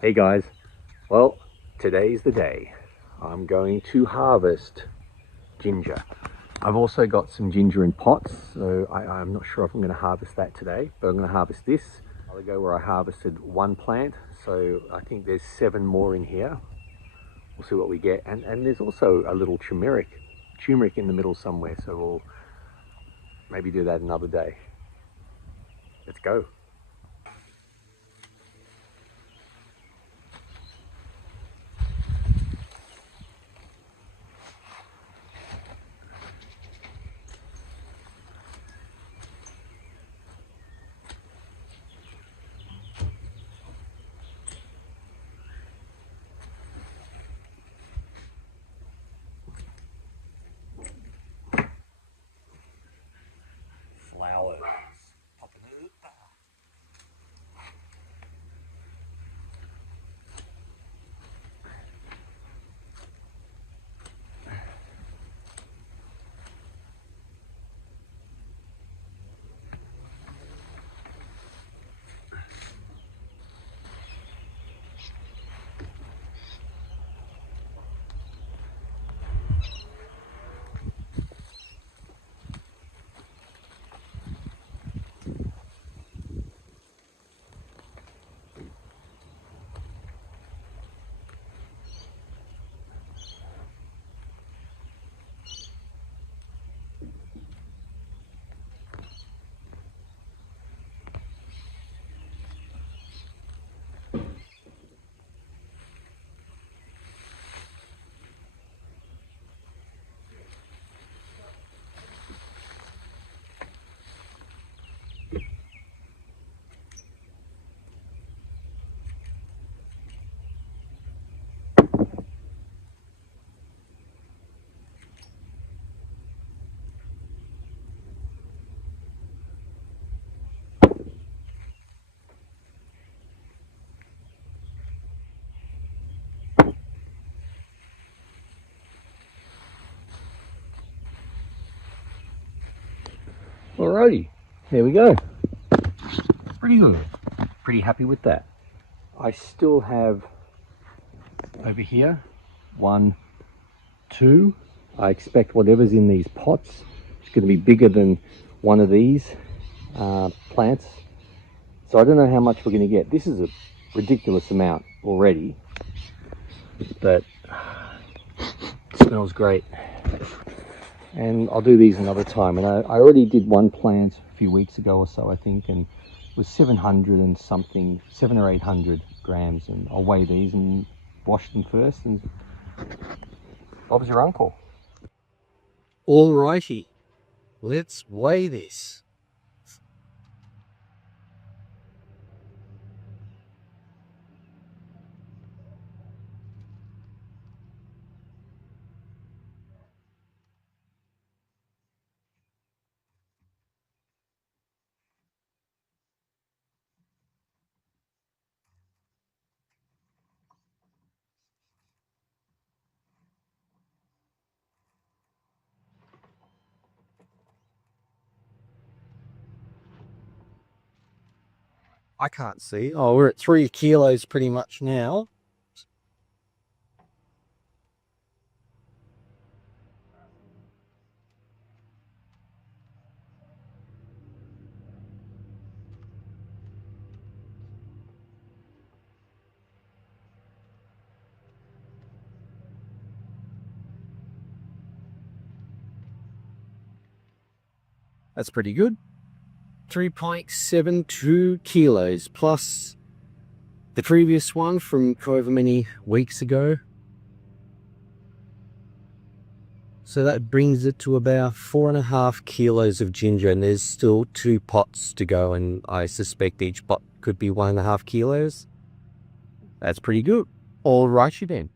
Hey guys, well, today's the day. I'm going to harvest ginger. I've also got some ginger in pots, so I'm not sure if I'm going to harvest that today, but I'm going to harvest this. A while ago where I harvested one plant, so I think there's 7 more in here. We'll see what we get. And there's also a little turmeric in the middle somewhere, so we'll maybe do that another day. Let's go. Flowers. Alrighty, there we go. Pretty good. Pretty happy with that. I still have over here 1, 2. I expect whatever's in these pots is going to be bigger than one of these plants. So I don't know how much we're going to get. This is a ridiculous amount already, but it smells great. And I'll do these another time. And I already did one plant a few weeks ago or so, I think, and it was 700 and something, 700 or 800 grams. And I'll weigh these and wash them first, and Bob's your uncle. Alrighty, let's weigh this. I can't see. Oh, we're at 3 kilos pretty much now. That's pretty good. 3.72 kilos plus the previous one from however many weeks ago. So that brings it to about 4.5 kilos of ginger, and there's still 2 pots to go, and I suspect each pot could be 1.5 kilos. That's pretty good. Alrighty then.